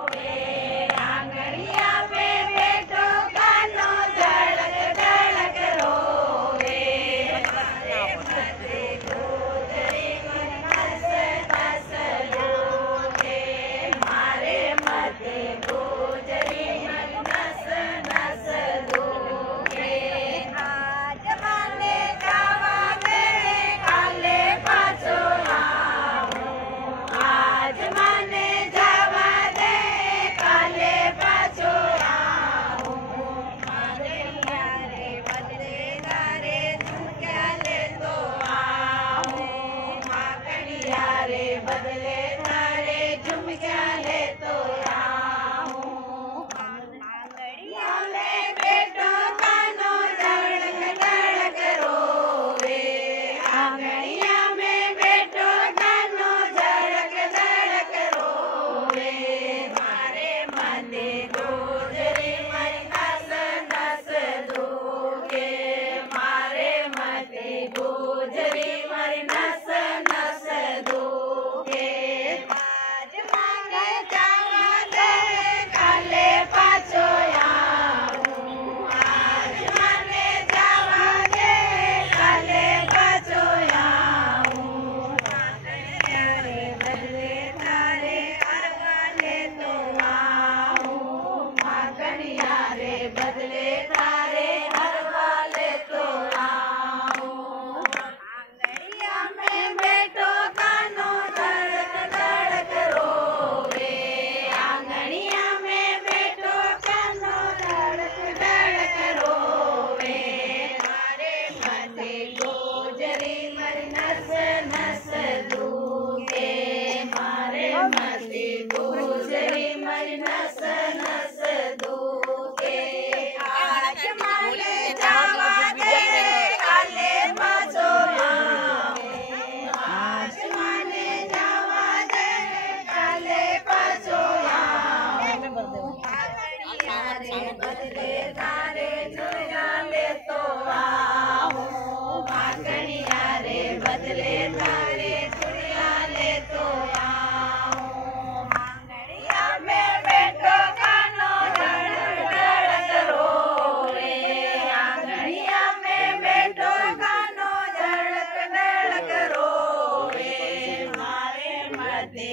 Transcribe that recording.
आंगड़िया में बैठो कानो धड़क धड़क रोवे। मारे मथे गोजरी नस नस रोवे। मारे मथे गोजरी नस नस रोवे। आज माने जावा दे काले पाछो आऊं। आज माने जावा दे काले पाछो आऊं। मारे यारे बदले तारे झुमक्या लेतो आऊं। माकड़िया रे बदले तारे झुमक्या लेतो आऊं। आंगड़िया में बैठो कानो धड़क धड़क रोवे। आंगड़िया में बैठो कानो धड़क धड़क रोवे। मारे मथे गोजरी मारी नस नस धोगे। मारे मथे गोजरी मारी नस नस धोगे। आज मांगे जावा दे काले पाछो आऊं। आज माने जावा दे काले पाछो आऊं। आंगड़िया रे बदले तारे हरवा लेतो आऊं। माकड़िया रे बदले तारे हरवा लेतो आऊं। आंगड़िया में बैठो कानो धड़क धड़क रोवे। आंगड़िया में बैठो कानो धड़क धड़क रोवे। मारे मथे गोजरी मरी नस नस धोगे। मारे मथे गोजरी मरी नस नस धोगे। आज माने जावा दे काले पाछो आऊं। आज माने जावा दे काले पाछो आऊं। आंगड़िया रे बदले तारे झुमक्या लेतो आऊं। आंगड़िया रे बदले तारे झुमक्या लेतो आऊं। आंगड़िया में बैठो कानो धड़क धड़क रोवे। आंगड़िया में बैठो कानो धड़क धड़क रोवे। मारे मथे